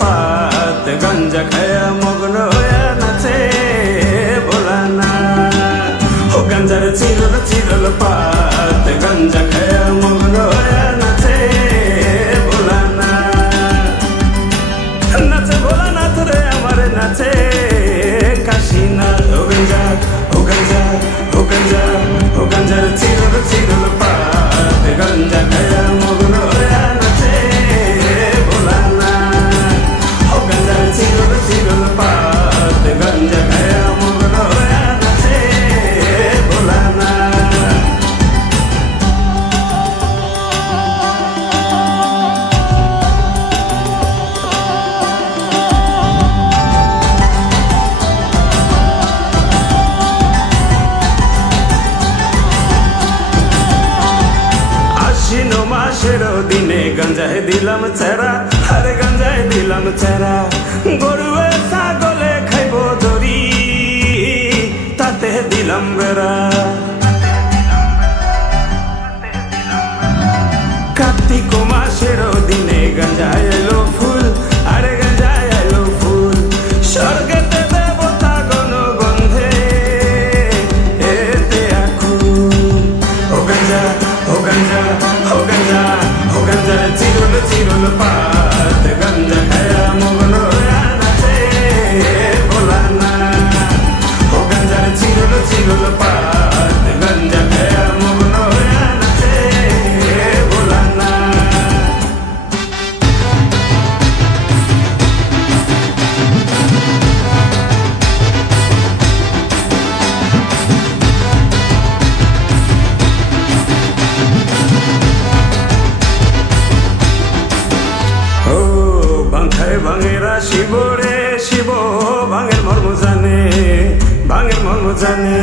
পাত গাঞ্জা খায়া মগ্ন হয়ে নাচে ভোলানাথ। ও গাঞ্জার চিরল পাত গাঞ্জা খায়া মগ্ন হয়ে নাচে ভোলানাথ। নাচে ভোলানাথ রে আমার নাচে কাশীনাথ। ও গাঞ্জা ও গাঞ্জা ও গাঞ্জা ও গাঞ্জার চিরল পাত গাঞ্জা খায়া মগ্ন হয়ে নাচে ভোলানাথ। ও গাঞ্জার চিরল পাত গাঞ্জা খায়া মগ্ন হয়ে নাচে ভোলানাথ। আশ্বিন মাসের দিনে গাঞ্জায় দিলাম চেরা, আরে গাঞ্জায় দিলাম চেরা। গরুয়ে ছাগলে খাইব জরি, তাতে দিলাম বেড়া। কার্তিক মাসের দিনে গাঞ্জায় এলো ফুল, আরে গাঞ্জায় এলো ফুল। স্বর্গেতে দেবতা গণগন্ধে এতে আকুল। ও গাঞ্জা ও গাঞ্জা ও গাঞ্জা ও গাঞ্জার চিরল পাত গাঞ্জা খায়া মগ্ন হয়ে নাচে ভোলানাথ। ও গাঞ্জার চিরল পাত গাঞ্জা খায়া মগ্ন হয়ে নাচে ভোলানাথ। ও বাংখায় ভাঙেরা শিব রে শিব, ভাঙের মর্ম জানে, ভাঙের মর্ম জানে।